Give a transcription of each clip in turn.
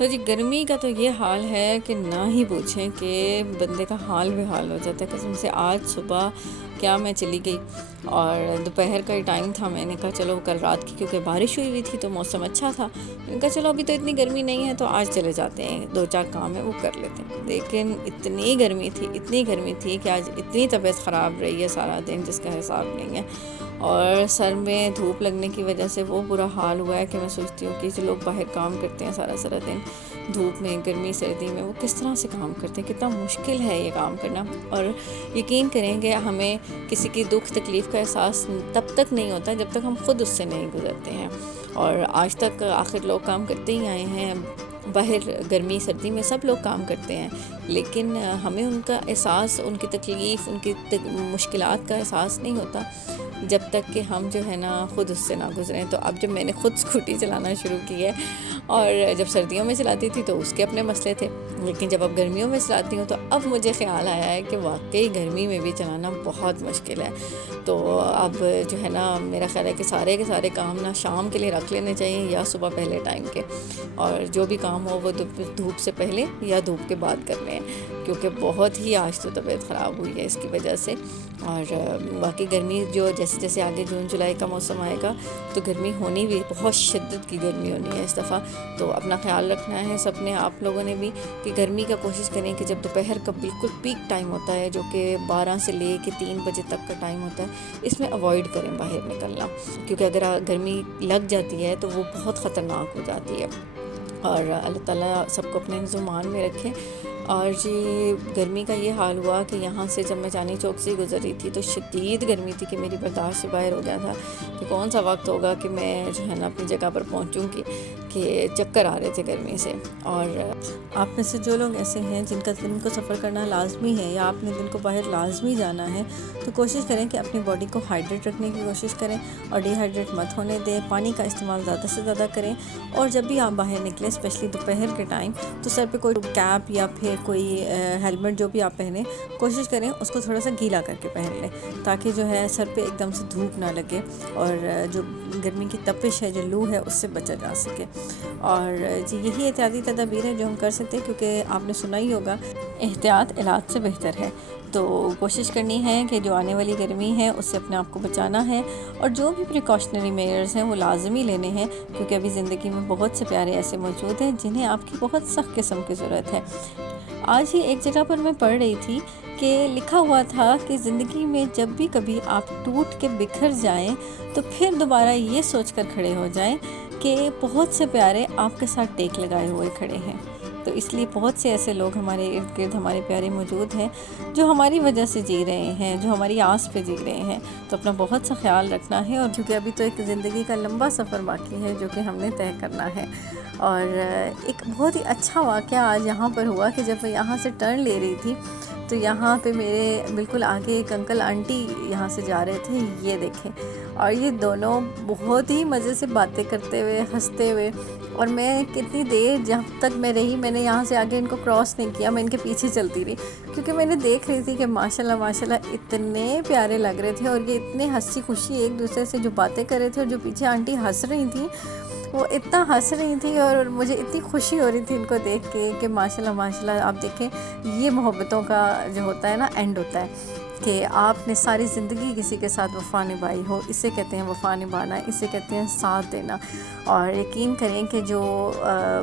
تو جی گرمی کا تو یہ حال ہے کہ نہ ہی پوچھیں کہ بندے کا حال بے حال ہو جاتا ہے قسم سے۔ آج صبح کیا میں چلی گئی اور دوپہر کا ہی ٹائم تھا، میں نے کہا چلو کل رات کی کیونکہ بارش ہوئی تھی تو موسم اچھا تھا، میں نے کہا چلو ابھی تو اتنی گرمی نہیں ہے تو آج چلے جاتے ہیں، دو چار کام ہے وہ کر لیتے ہیں۔ لیکن اتنی گرمی تھی کہ آج اتنی طبیعت خراب رہی ہے سارا دن جس کا حساب نہیں ہے، اور سر میں دھوپ لگنے کی وجہ سے وہ برا حال ہوا ہے کہ میں سوچتی ہوں کہ جو لوگ باہر کام کرتے ہیں سارا دن دھوپ میں، گرمی سردی میں، وہ کس طرح سے کام کرتے ہیں، کتنا مشکل ہے یہ کام کرنا۔ اور یقین کریں کہ ہمیں کسی کی دکھ تکلیف کا احساس تب تک نہیں ہوتا جب تک ہم خود اس سے نہیں گزرتے ہیں، اور آج تک آخر لوگ کام کرتے ہی آئے ہیں، باہر گرمی سردی میں سب لوگ کام کرتے ہیں، لیکن ہمیں ان کا احساس، ان کی تکلیف، ان کی مشکلات کا احساس نہیں ہوتا جب تک کہ ہم جو ہے نا خود اس سے نہ گزریں۔ تو اب جب میں نے خود اسکوٹی چلانا شروع کی ہے، اور جب سردیوں میں چلاتی تھی تو اس کے اپنے مسئلے تھے، لیکن جب اب گرمیوں میں چلاتی ہوں تو اب مجھے خیال آیا ہے کہ واقعی گرمی میں بھی چلانا بہت مشکل ہے۔ تو اب جو ہے نا میرا خیال ہے کہ سارے کام نا شام کے لیے رکھ لینے چاہیے یا صبح پہلے ٹائم کے، اور جو بھی کام ہو وہ دھوپ سے پہلے یا دھوپ کے بعد کرنے ہیں، کیونکہ بہت ہی آج تو طبیعت خراب ہوئی ہے اس کی وجہ سے۔ اور باقی گرمی جو جیسے آگے جون جولائی کا موسم آئے گا تو گرمی ہونی بھی بہت شدت کی گرمی ہونی ہے اس دفعہ، تو اپنا خیال رکھنا ہے سب نے، آپ لوگوں نے بھی، کہ گرمی کا کوشش کریں کہ جب دوپہر کا بالکل پیک ٹائم ہوتا ہے جو کہ 12 سے لے کے 3 بجے تک کا ٹائم ہوتا ہے، اس میں اوائڈ کریں باہر نکلنا، کیونکہ اگر گرمی لگ جاتی ہے تو وہ بہت خطرناک ہو جاتی ہے۔ اور اللہ تعالیٰ سب کو اپنے ذمان میں رکھیں۔ اور جی گرمی کا یہ حال ہوا کہ یہاں سے جب میں چاندنی چوک سے گزر رہی تھی تو شدید گرمی تھی کہ میری برداشت سے باہر ہو گیا تھا کہ کون سا وقت ہوگا کہ میں جو ہے نا اپنی جگہ پر پہنچوں گی، کہ چکر آ رہے تھے گرمی سے۔ اور آپ میں سے جو لوگ ایسے ہیں جن کا دن کو سفر کرنا لازمی ہے یا آپ نے دن کو باہر لازمی جانا ہے، تو کوشش کریں کہ اپنی باڈی کو ہائیڈریٹ رکھنے کی کوشش کریں اور ڈی ہائیڈریٹ مت ہونے دیں، پانی کا استعمال زیادہ سے زیادہ کریں، اور جب بھی آپ باہر نکلیں اسپیشلی دوپہر کے ٹائم تو سر پہ کوئی کیپ یا پھر کوئی ہیلمٹ جو بھی آپ پہنیں، کوشش کریں اس کو تھوڑا سا گیلا کر کے پہن لیں تاکہ جو ہے سر پہ ایک دم سے دھوپ نہ لگے اور جو گرمی کی تپش ہے، جو لو ہے، اس سے بچا جا سکے۔ اور جی یہی احتیاطی تدابیر ہیں جو ہم کر سکتے ہیں، کیونکہ آپ نے سنا ہی ہوگا احتیاط علاج سے بہتر ہے، تو کوشش کرنی ہے کہ جو آنے والی گرمی ہے اس سے اپنے آپ کو بچانا ہے، اور جو بھی پریکاشنری میئرز ہیں وہ لازمی لینے ہیں، کیونکہ ابھی زندگی میں بہت سے پیارے ایسے موجود ہیں جنہیں آپ کی بہت سخت قسم کی ضرورت ہے۔ آج ہی ایک جگہ پر میں پڑھ رہی تھی کہ لکھا ہوا تھا کہ زندگی میں جب بھی کبھی آپ ٹوٹ کے بکھر جائیں تو پھر دوبارہ یہ سوچ کر کھڑے ہو جائیں کہ بہت سے پیارے آپ کے ساتھ ٹیک لگائے ہوئے کھڑے ہیں۔ تو اس لیے بہت سے ایسے لوگ ہمارے ارد گرد، ہمارے پیارے موجود ہیں جو ہماری وجہ سے جی رہے ہیں، جو ہماری آس پہ جی رہے ہیں، تو اپنا بہت سا خیال رکھنا ہے، اور کیونکہ ابھی تو ایک زندگی کا لمبا سفر باقی ہے جو کہ ہم نے طے کرنا ہے۔ اور ایک بہت ہی اچھا واقعہ آج یہاں پر ہوا کہ جب میں یہاں سے ٹرن لے رہی تھی تو یہاں پہ میرے بالکل آگے ایک انکل آنٹی یہاں سے جا رہے تھے، یہ دیکھیں، اور یہ دونوں بہت ہی مزے سے باتیں کرتے ہوئے، ہنستے ہوئے، اور میں کتنی دیر جب تک میں رہی، میں نے یہاں سے آگے ان کو کراس نہیں کیا، میں ان کے پیچھے چلتی رہی، کیونکہ میں نے دیکھ رہی تھی کہ ماشاءاللہ اتنے پیارے لگ رہے تھے، اور یہ اتنے ہنسی خوشی ایک دوسرے سے جو باتیں کر رہے تھے، اور جو پیچھے آنٹی ہنس رہی تھیں وہ اتنا ہنس رہی تھی، اور مجھے اتنی خوشی ہو رہی تھی ان کو دیکھ کے کہ ماشاءاللہ آپ دیکھیں یہ محبتوں کا جو ہوتا ہے نا اینڈ ہوتا ہے کہ آپ نے ساری زندگی کسی کے ساتھ وفا نبھائی ہو، اسے کہتے ہیں وفا نبھانا، اسے کہتے ہیں ساتھ دینا۔ اور یقین کریں کہ جو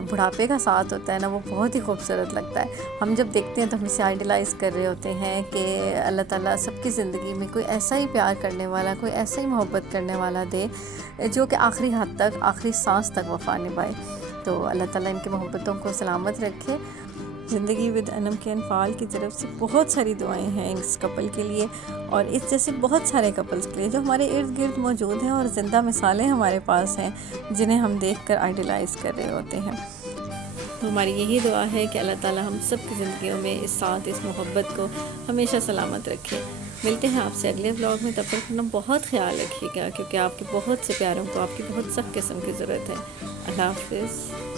بڑھاپے کا ساتھ ہوتا ہے نا وہ بہت ہی خوبصورت لگتا ہے۔ ہم جب دیکھتے ہیں تو ہم اسے آئیڈیلائز کر رہے ہوتے ہیں کہ اللہ تعالیٰ سب کی زندگی میں کوئی ایسا ہی پیار کرنے والا، کوئی ایسا ہی محبت کرنے والا دے جو کہ آخری حد تک، آخری سانس تک وفا نبھائے۔ تو اللہ تعالیٰ ان کی محبتوں کو سلامت رکھے۔ زندگی ود انم کے انفال کی طرف سے بہت ساری دعائیں ہیں اس کپل کے لیے، اور اس جیسے بہت سارے کپلز کے لیے جو ہمارے ارد گرد موجود ہیں، اور زندہ مثالیں ہمارے پاس ہیں جنہیں ہم دیکھ کر آئیڈیلائز کر رہے ہوتے ہیں۔ تو ہماری یہی دعا ہے کہ اللہ تعالیٰ ہم سب کی زندگیوں میں اس ساتھ، اس محبت کو ہمیشہ سلامت رکھے۔ ملتے ہیں آپ سے اگلے ولاگ میں، تب تک اپنا بہت خیال رکھیے گا، کیونکہ آپ کے بہت سے پیاروں کو آپ کی بہت سخت قسم کی ضرورت ہے۔ اللہ حافظ۔